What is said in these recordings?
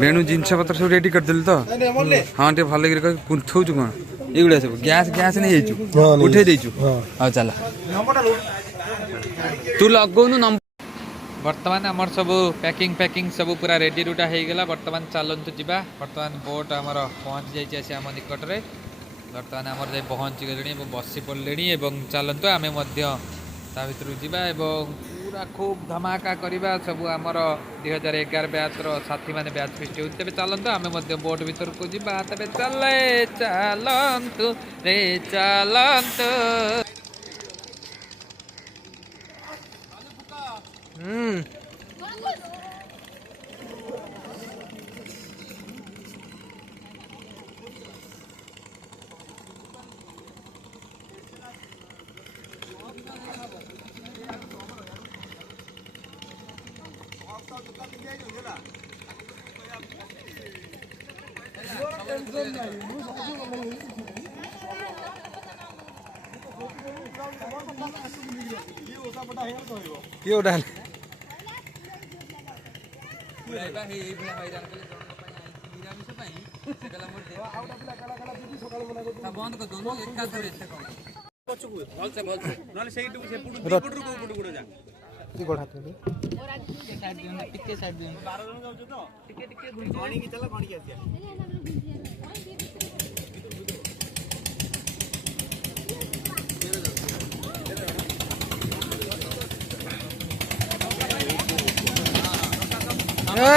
बेणु जिनस पत्र सब रेडी करदेली तो हाँ टे भल कुंथौ कौन एगुड़ा सब गैस गैस नहीं उठे देचु हाँ चल तू लगौनु नंबर बर्तमान आमर सब पैकिंग पैकिंग सब पूरा रेडी रूटा हो गला। बर्तमान चलतु जा बर्तमान बोट आमर पहुँची जाइए आम निकट में बर्तमान आमर जाए पहुँची गले बसी पड़े चलतु आम भर जा पूरा खूब धमाका करवा सब आमर 2011 बैच साथी मैंने बैच फिस्ट होते तेज चलतु आम बोट भर को जा तेज चले चलतु रे चलतु क्यों डाल बंद कर दोनों एक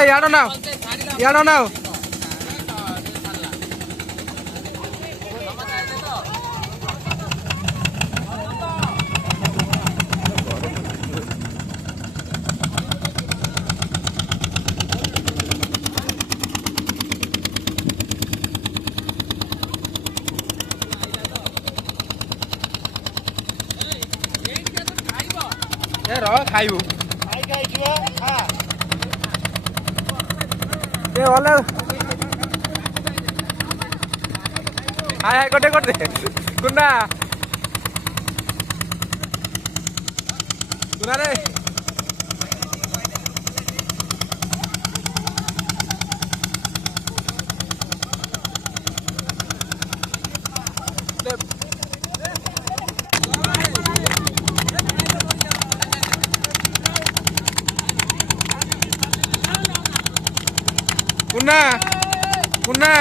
यार ना यार ना खाइबू ये वाला हाय हाय कोटे कोटे कुन्ना कुन्ना रे कुन्ना कुन्ना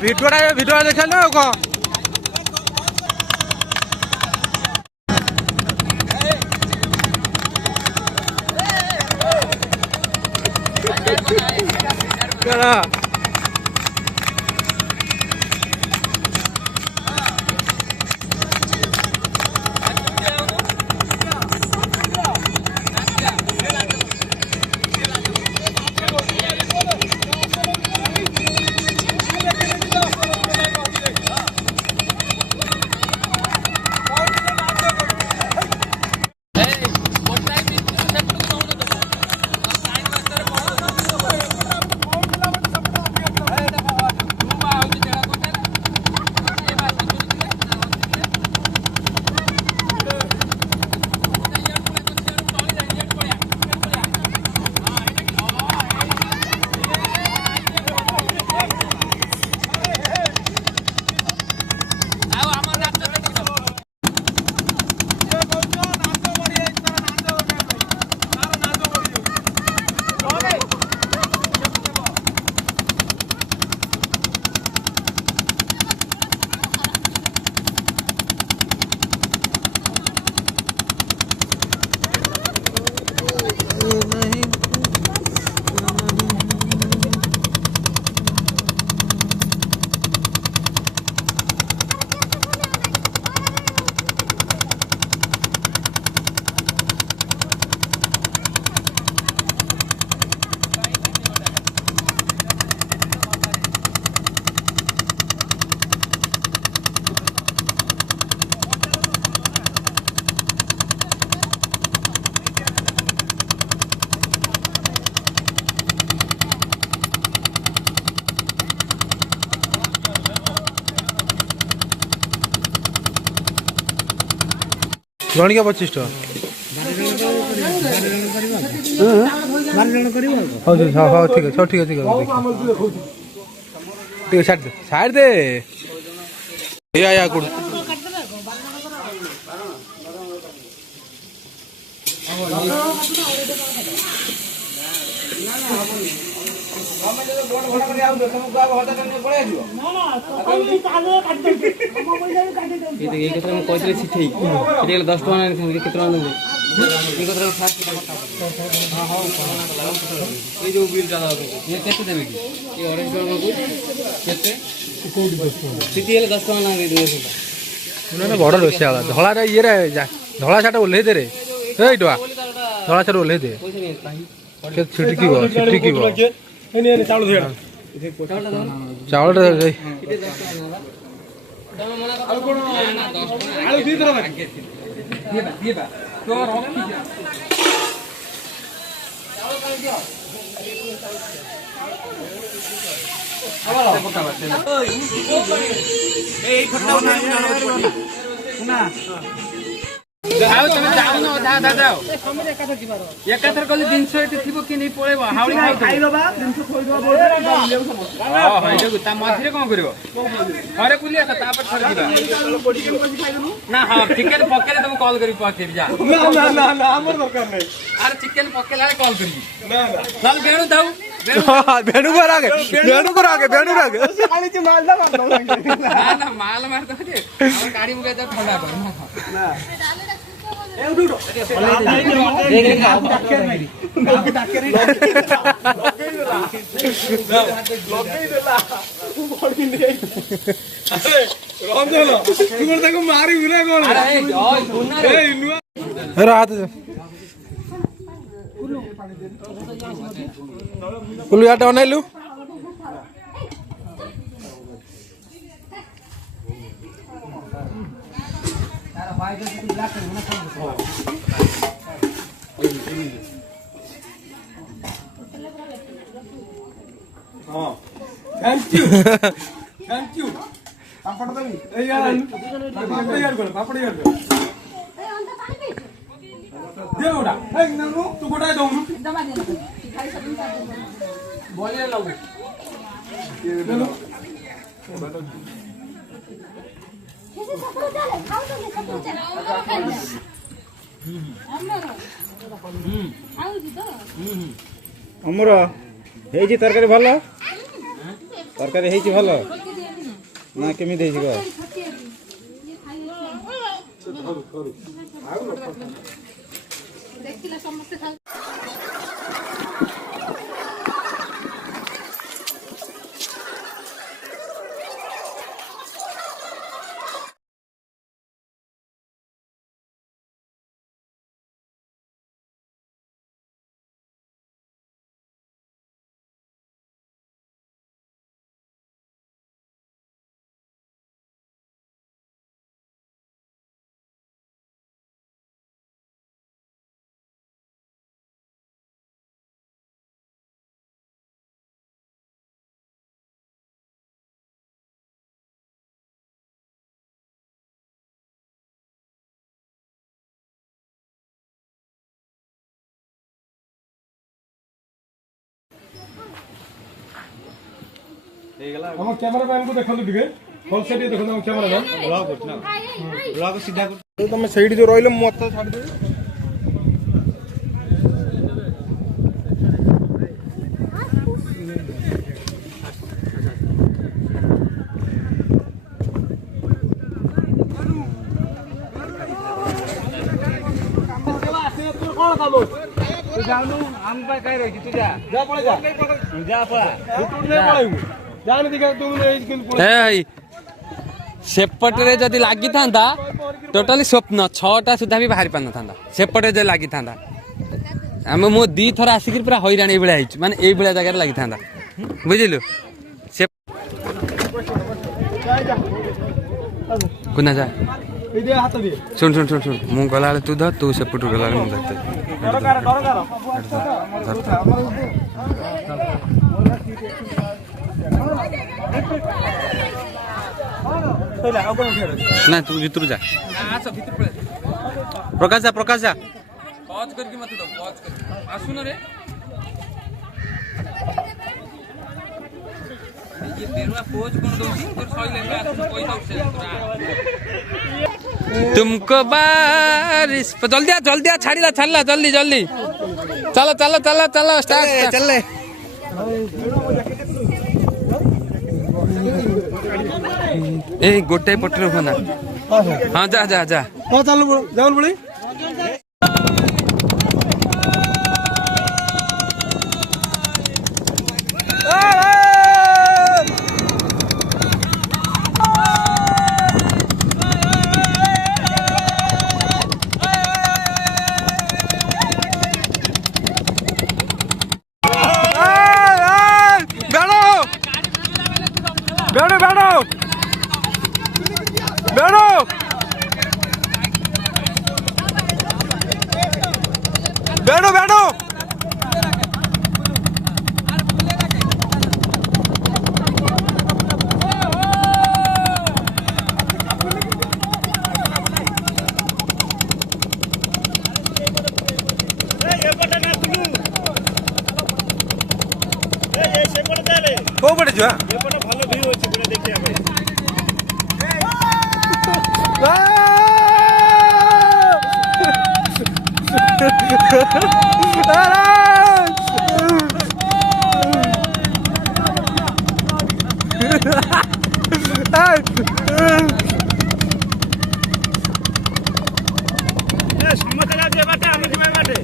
ଭିଡିଓ ଦେଖିବା ନା ଆଉ କଣ ଜଣିକା 25 ଟଙ୍କା ହଉ ଠିକ ଅଛି ଠିକ ଅଛି ଟିକେ ଛାଡି ଦେ ୟା କୋଡ ବଡ ରୋଷେଇ ଧଳା ଇଏ ଧଳା ସାଟା ଓହ୍ଲେଇ ଦେ ରେ ଏଇଟା ଧଳା ସାଟା ଓହ୍ଲେଇ ଦେ ଛିଟିକିବ ଚାଉଳଟା एकाथर कल जिनस कि नहीं पड़ेब हाउली मझे कौन कर थे बुलिया ना हाँ चिकेन पकेले तुम कॉल कर चिकेन पकेला कॉल कर बेणु थाऊ बेणु को आगे ना माल मार गाड़ी मुझे ठंडा कुलुआटा अनैलु थैंक यू पापड़ दे यार पापड़ यार दे ओडा ए ननु तू गोटा दउनु बोले लगु ननु हमर हेजी तरकारी भलो तरकारी हेजी भलो ନା କେମିତି ହେଇଛି କହ? ଦେଖିଲେ ସମସ୍ତେ ଖାଉ ଆମ କ୍ୟାମେରାମ୍ୟାନକୁ ଦେଖନ୍ତୁ ଟିକେ ଭଲସେ ଟିକେ ଦେଖନ୍ତୁ ଆମ କ୍ୟାମେରାମ୍ୟାନ ବ୍ଲଗ ସିଧା ତମେ ସେଇଠି ଯୋଉ ରହିଲେ ମୁଁ ମତେ ଛାଡ଼ିଦେବି କଣ କାମ ତୁ ଯାଉନୁ ଆମ ପାଇଁ କାହିଁ ରହିଛି ତୁ ଯା ଯା ପଳେଇ ଯା ଯା ପଳା ପଳେଇବୁ ଜାଣି ଦେଖିଆ ତୁ ଏ ଭାଇ ସେପଟରେ ଯଦି ଲାଗିଥାନ୍ତା ଟୋଟାଲି ସ୍ୱପ୍ନ 6ଟା ସୁଦ୍ଧା ବି ବାହାରି ପାରିନଥାନ୍ତା ସେପଟେ ଯଦି ଲାଗିଥାନ୍ତା ଆମେ ମୁଁ 2 ଥର ଆସିକି ପୁରା ହଇରାଣ ଏଇଭଳିଆ ହେଇଛୁ ମାନେ ଏଇଭଳିଆ ଜାଗାରେ ଲାଗିଥାନ୍ତା ବୁଝିଲୁ ସେ କୁନା ଯା ହାତ ଦିଏ ଶୁଣ ଶୁଣ ଶୁଣ ଶୁଣ ମୁଁ ଗଲାବେଳେ ତୁ ଧର ତୁ ସେପଟରୁ ଗଲାବେଳେ ମୁଁ ଧରତେ ନା ତୁ ଭିତରୁ ଯା ପ୍ରକାଶ ଯା ପ୍ରକାଶ ଯା ପଜ କରିକି ମତେ ଦବ ପଜ କରିକି ଆସୁନ ରେ ये बेरुआ पोज कोन दउची तोर सही लेके आसु पैसा उठे तुमको बारिश जल्दी आ छाड़िला जल्दी जल्दी चलो चलो चलो चलो स्टार्ट चल ले ए गोटे पटरे होना हां जा जा जा ହଁ ଚାଲୁ ଯାଉନ ବଳି बैठो बैठो को पड़े जो ଭଲ ଭିଉ ଅଛି ପୁରା ଦେଖିବା ପାଇଁ ସମସ୍ତେ ଯାଉଛି ଏ ବାଟେ ଆମେ ଯିବା ଏ ବାଟେ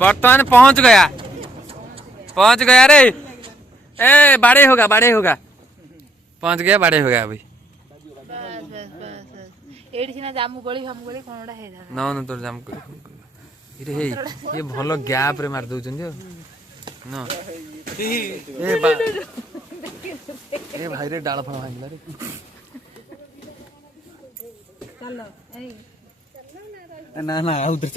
वर्तमान पहुंच गया रे। ए बाड़े होगा पहुंच गया बाड़े हो गया अभी एडी सिना जामु गोली कोनडा हे जा ना ना तोर जाम इरे हे ये भलो गैप रे मार दउछन जो न ए भाई रे डाल फळ भांगला रे चलो ना ना उधर चल